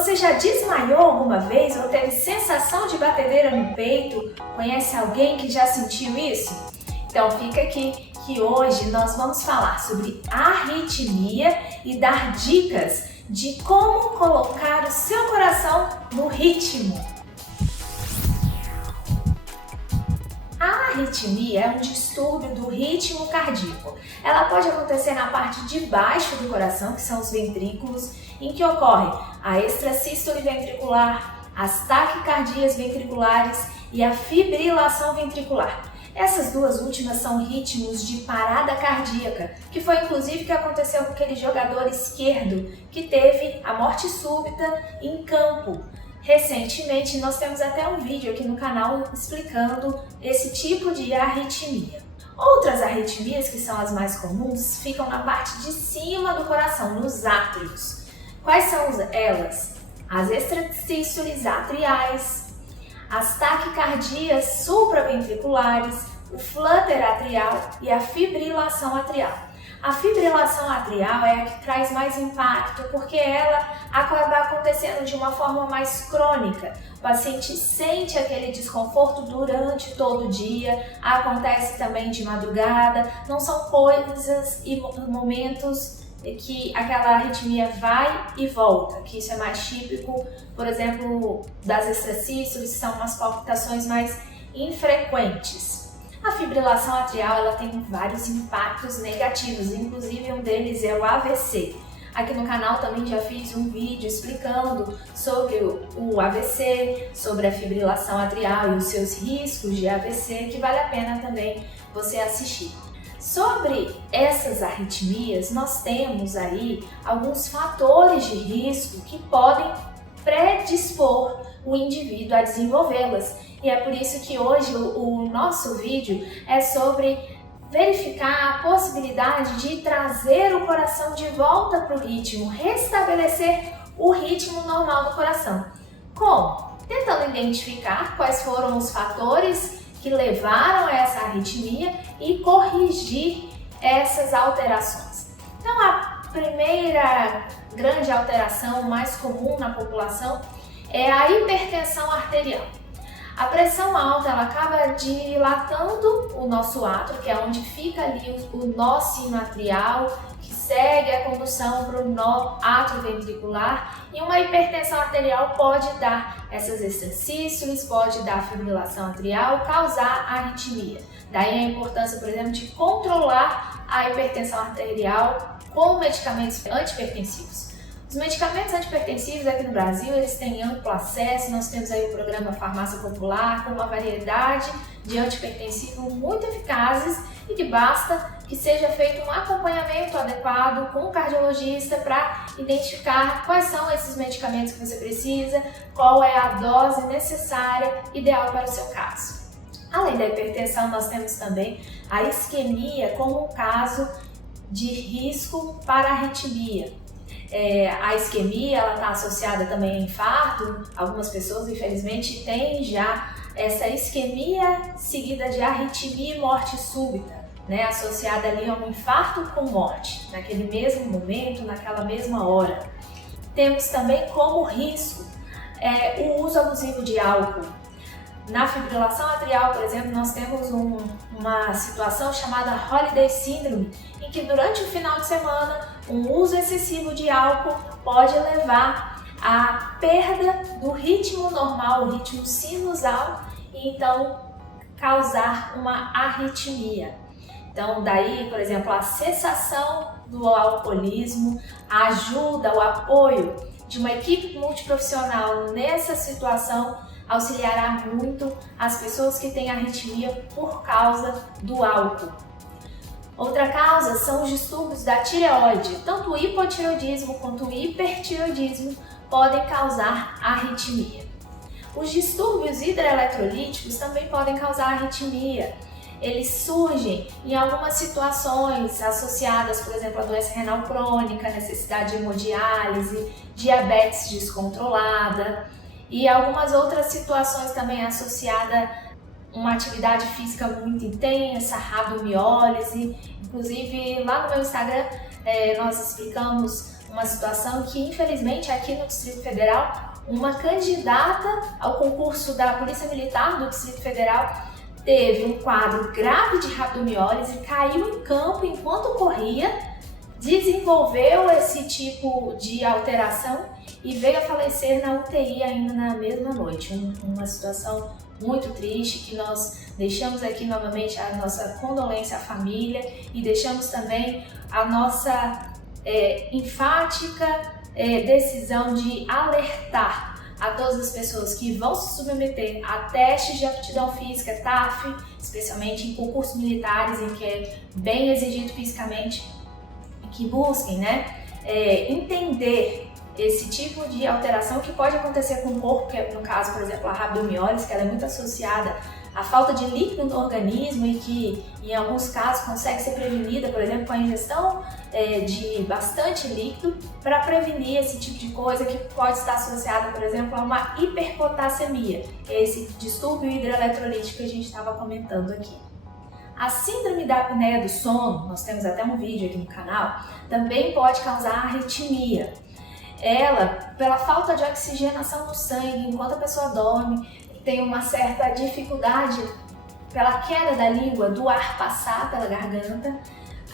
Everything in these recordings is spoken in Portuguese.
Você já desmaiou alguma vez ou teve sensação de batedeira no peito? Conhece alguém que já sentiu isso? Então fica aqui que hoje nós vamos falar sobre arritmia e dar dicas de como colocar o seu coração no ritmo. A arritmia é um distúrbio do ritmo cardíaco. Ela pode acontecer na parte de baixo do coração, que são os ventrículos, em que ocorre a extrasístole ventricular, as taquicardias ventriculares e a fibrilação ventricular. Essas duas últimas são ritmos de parada cardíaca, que foi inclusive o que aconteceu com aquele jogador esquerdo que teve a morte súbita em campo. Recentemente nós temos até um vídeo aqui no canal explicando esse tipo de arritmia. Outras arritmias, que são as mais comuns, ficam na parte de cima do coração, nos átrios. Quais são elas? As extrasístoles atriais, as taquicardias supraventriculares, o flutter atrial e a fibrilação atrial. A fibrilação atrial é a que traz mais impacto porque ela acaba acontecendo de uma forma mais crônica. O paciente sente aquele desconforto durante todo o dia, acontece também de madrugada, não são coisas e momentos que aquela arritmia vai e volta, que isso é mais típico, por exemplo, das extrasístoles, são umas palpitações mais infrequentes. A fibrilação atrial ela tem vários impactos negativos, inclusive um deles é o AVC. Aqui no canal também já fiz um vídeo explicando sobre o AVC, sobre a fibrilação atrial e os seus riscos de AVC, que vale a pena também você assistir. Sobre essas arritmias, nós temos aí alguns fatores de risco que podem predispor o indivíduo a desenvolvê-las. E é por isso que hoje o nosso vídeo é sobre verificar a possibilidade de trazer o coração de volta para o ritmo, restabelecer o ritmo normal do coração. Como? Tentando identificar quais foram os fatores que levaram a essa arritmia e corrigir essas alterações. Então, a primeira grande alteração mais comum na população é a hipertensão arterial. A pressão alta ela acaba dilatando o nosso átrio, que é onde fica ali o nó sinoatrial, que segue a condução para o nó atrioventricular, e uma hipertensão arterial pode dar essas extrasístoles, pode dar fibrilação atrial, causar arritmia. Daí a importância, por exemplo, de controlar a hipertensão arterial com medicamentos antihipertensivos. Os medicamentos antihipertensivos aqui no Brasil, eles têm amplo acesso, nós temos aí o programa Farmácia Popular com uma variedade de antihipertensivos muito eficazes e que basta que seja feito um acompanhamento adequado com o cardiologista para identificar quais são esses medicamentos que você precisa, qual é a dose necessária ideal para o seu caso. Além da hipertensão, nós temos também a isquemia como um caso de risco para arritmia. A isquemia ela está associada também a infarto. Algumas pessoas, infelizmente, têm já essa isquemia seguida de arritmia e morte súbita, né? Associada ali a um infarto com morte, naquele mesmo momento, naquela mesma hora. Temos também como risco o uso abusivo de álcool. Na fibrilação atrial, por exemplo, nós temos uma situação chamada Holiday Syndrome, em que durante o final de semana, um uso excessivo de álcool pode levar à perda do ritmo normal, o ritmo sinusal, e então causar uma arritmia. Então, daí, por exemplo, a cessação do alcoolismo, a ajuda, o apoio de uma equipe multiprofissional nessa situação auxiliará muito as pessoas que têm arritmia por causa do álcool. Outra causa são os distúrbios da tireoide. Tanto o hipotireoidismo quanto o hipertireoidismo podem causar arritmia. Os distúrbios hidroeletrolíticos também podem causar arritmia. Eles surgem em algumas situações associadas, por exemplo, à doença renal crônica, necessidade de hemodiálise, diabetes descontrolada e algumas outras situações também associadas a uma atividade física muito intensa, rabdomiólise. Inclusive, lá no meu Instagram, nós explicamos uma situação que, infelizmente, aqui no Distrito Federal, uma candidata ao concurso da Polícia Militar do Distrito Federal teve um quadro grave de rabdomiólise, caiu em campo enquanto corria, desenvolveu esse tipo de alteração e veio a falecer na UTI ainda na mesma noite. Uma situação muito triste, que nós deixamos aqui novamente a nossa condolência à família e deixamos também a nossa enfática decisão de alertar a todas as pessoas que vão se submeter a testes de aptidão física, TAF, especialmente em concursos militares, em que é bem exigido fisicamente, que busquem entender esse tipo de alteração que pode acontecer com o corpo, que é, no caso, por exemplo, a rabdomiólise, que ela é muito associada à falta de líquido no organismo e que, em alguns casos, consegue ser prevenida, por exemplo, com a ingestão de bastante líquido, para prevenir esse tipo de coisa que pode estar associada, por exemplo, a uma hiperpotassemia, que é esse distúrbio hidroeletrolítico que a gente estava comentando aqui. A síndrome da apneia do sono, nós temos até um vídeo aqui no canal, também pode causar arritmia. Ela, pela falta de oxigenação no sangue, enquanto a pessoa dorme, tem uma certa dificuldade pela queda da língua, do ar passar pela garganta,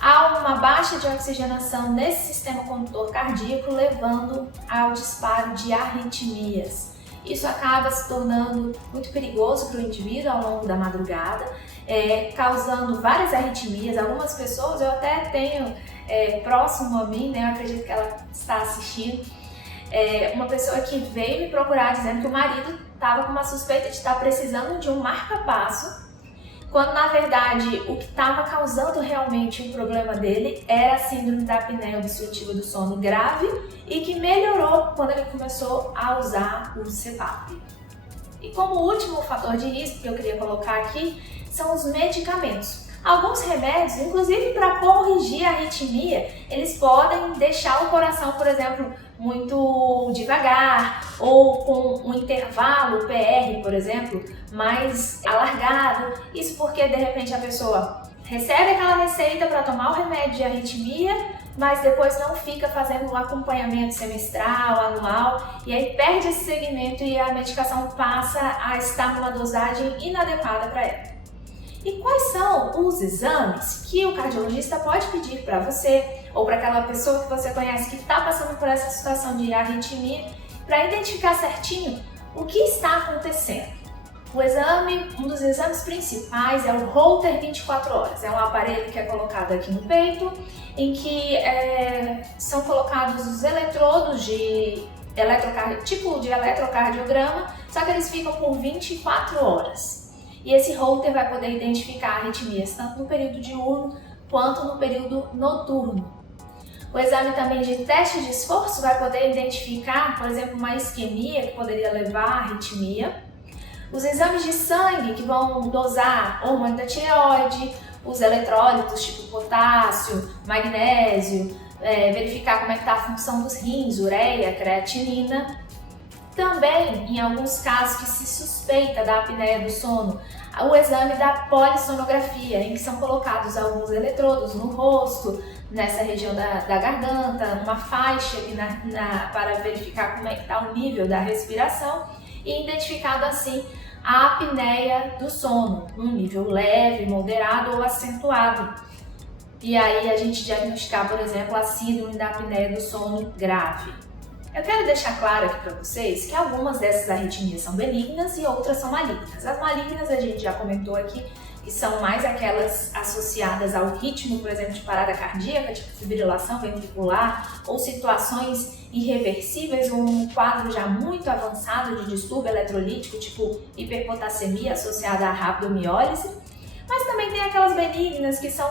há uma baixa de oxigenação nesse sistema condutor cardíaco, levando ao disparo de arritmias. Isso acaba se tornando muito perigoso para o indivíduo ao longo da madrugada, causando várias arritmias. Algumas pessoas, eu até tenho próximo a mim, eu acredito que ela está assistindo, uma pessoa que veio me procurar dizendo que o marido estava com uma suspeita de estar precisando de um marca-passo, quando na verdade o que estava causando realmente o problema dele era a síndrome da apneia obstrutiva do sono grave e que melhorou quando ele começou a usar o CPAP. E como último fator de risco que eu queria colocar aqui são os medicamentos. Alguns remédios, inclusive para corrigir a arritmia, eles podem deixar o coração, por exemplo, muito devagar ou com um intervalo PR, por exemplo, mais alargado. Isso porque de repente a pessoa recebe aquela receita para tomar o remédio de arritmia, mas depois não fica fazendo um acompanhamento semestral, anual, e aí perde esse segmento e a medicação passa a estar numa dosagem inadequada para ela. E quais são os exames que o cardiologista pode pedir para você ou para aquela pessoa que você conhece que está passando por essa situação de arritmia, para identificar certinho o que está acontecendo? Um dos exames principais é o Holter 24 horas. É um aparelho que é colocado aqui no peito, em que são colocados os eletrodos tipo de eletrocardiograma, só que eles ficam por 24 horas. E esse Holter vai poder identificar arritmias tanto no período diurno quanto no período noturno. O exame também de teste de esforço vai poder identificar, por exemplo, uma isquemia que poderia levar à arritmia. Os exames de sangue que vão dosar hormônio da tireoide, os eletrólitos tipo potássio, magnésio, verificar como é que está a função dos rins, ureia, creatinina. Também, em alguns casos que se suspeita da apneia do sono, o exame da polissonografia, em que são colocados alguns eletrodos no rosto, nessa região da garganta, uma faixa aqui para verificar como é que está o nível da respiração e identificado assim a apneia do sono, um nível leve, moderado ou acentuado. E aí a gente diagnosticar, por exemplo, a síndrome da apneia do sono grave. Eu quero deixar claro aqui para vocês que algumas dessas arritmias são benignas e outras são malignas. As malignas a gente já comentou aqui, que são mais aquelas associadas ao ritmo, por exemplo, de parada cardíaca, tipo fibrilação ventricular, ou situações irreversíveis, ou um quadro já muito avançado de distúrbio eletrolítico, tipo hiperpotassemia associada à rabdomiólise. Mas também tem aquelas benignas que são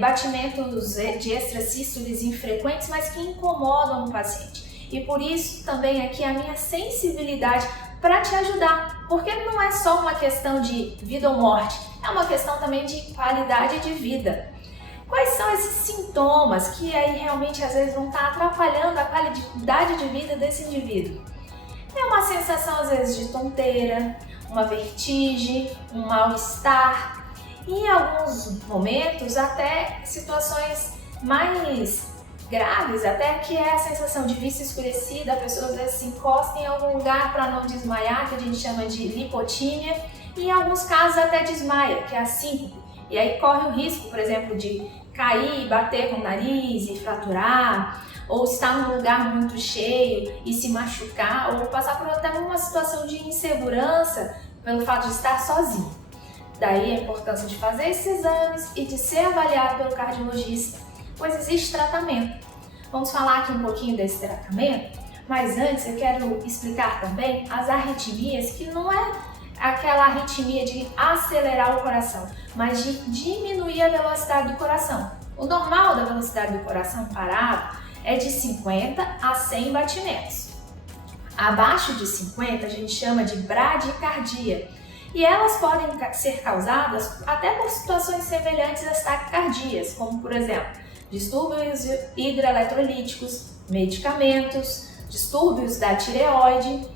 batimentos de extrasístoles infrequentes, mas que incomodam o paciente. E por isso também aqui a minha sensibilidade para te ajudar, porque não é só uma questão de vida ou morte, é uma questão também de qualidade de vida. Quais são esses sintomas que aí realmente às vezes vão estar atrapalhando a qualidade de vida desse indivíduo? É uma sensação às vezes de tonteira, uma vertigem, um mal-estar e em alguns momentos até situações mais graves, até que é a sensação de vista escurecida, a pessoa às vezes se encosta em algum lugar para não desmaiar, que a gente chama de lipotímia, e em alguns casos até desmaia, que é a síncope. E aí corre o risco, por exemplo, de cair, bater com o nariz e fraturar, ou estar num lugar muito cheio e se machucar, ou passar por até uma situação de insegurança pelo fato de estar sozinho. Daí a importância de fazer esses exames e de ser avaliado pelo cardiologista, pois existe tratamento. Vamos falar aqui um pouquinho desse tratamento, mas antes eu quero explicar também as arritmias, que não é aquela arritmia de acelerar o coração, mas de diminuir a velocidade do coração. O normal da velocidade do coração parado é de 50 a 100 batimentos. Abaixo de 50 a gente chama de bradicardia, e elas podem ser causadas até por situações semelhantes às taquicardias, como por exemplo, distúrbios hidroeletrolíticos, medicamentos, distúrbios da tireoide,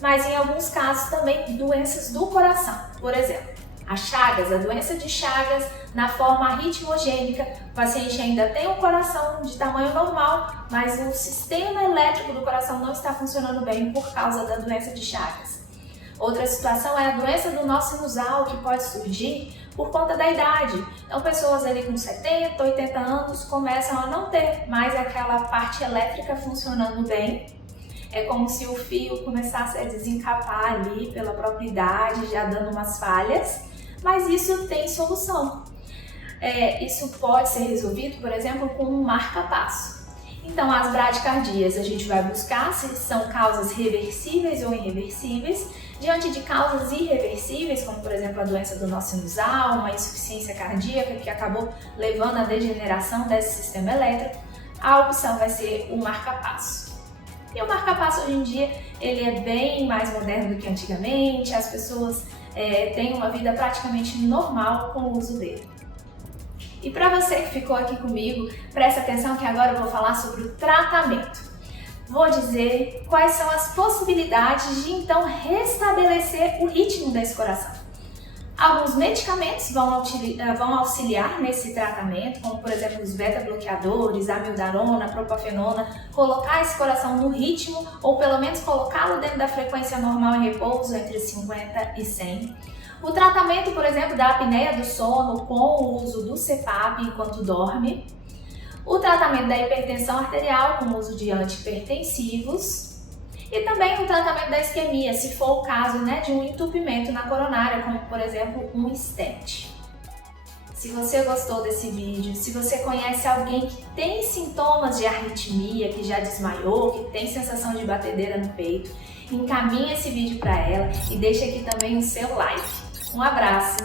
mas em alguns casos também doenças do coração. Por exemplo, a Chagas, a doença de Chagas na forma arritmogênica, o paciente ainda tem um coração de tamanho normal, mas o sistema elétrico do coração não está funcionando bem por causa da doença de Chagas. Outra situação é a doença do nó sinusal, que pode surgir por conta da idade. Então, pessoas ali com 70, 80 anos começam a não ter mais aquela parte elétrica funcionando bem. É como se o fio começasse a desencapar ali pela própria idade, já dando umas falhas, mas isso tem solução. Isso pode ser resolvido, por exemplo, com um marca-passo. Então, as bradicardias a gente vai buscar se são causas reversíveis ou irreversíveis. Diante de causas irreversíveis, como por exemplo a doença do nó sinusal, uma insuficiência cardíaca que acabou levando à degeneração desse sistema elétrico, a opção vai ser o marca-passo. E o marca-passo hoje em dia ele é bem mais moderno do que antigamente, as pessoas têm uma vida praticamente normal com o uso dele. E para você que ficou aqui comigo, presta atenção que agora eu vou falar sobre o tratamento. Vou dizer quais são as possibilidades de então restabelecer o ritmo desse coração. Alguns medicamentos vão auxiliar nesse tratamento, como por exemplo os beta-bloqueadores, amiodarona, propafenona, colocar esse coração no ritmo ou pelo menos colocá-lo dentro da frequência normal em repouso entre 50 e 100. O tratamento, por exemplo, da apneia do sono com o uso do CPAP enquanto dorme. O tratamento da hipertensão arterial com o uso de antihipertensivos. E também o tratamento da isquemia, se for o caso de um entupimento na coronária, como por exemplo um stent. Se você gostou desse vídeo, se você conhece alguém que tem sintomas de arritmia, que já desmaiou, que tem sensação de batedeira no peito, encaminhe esse vídeo para ela e deixe aqui também o seu like. Um abraço!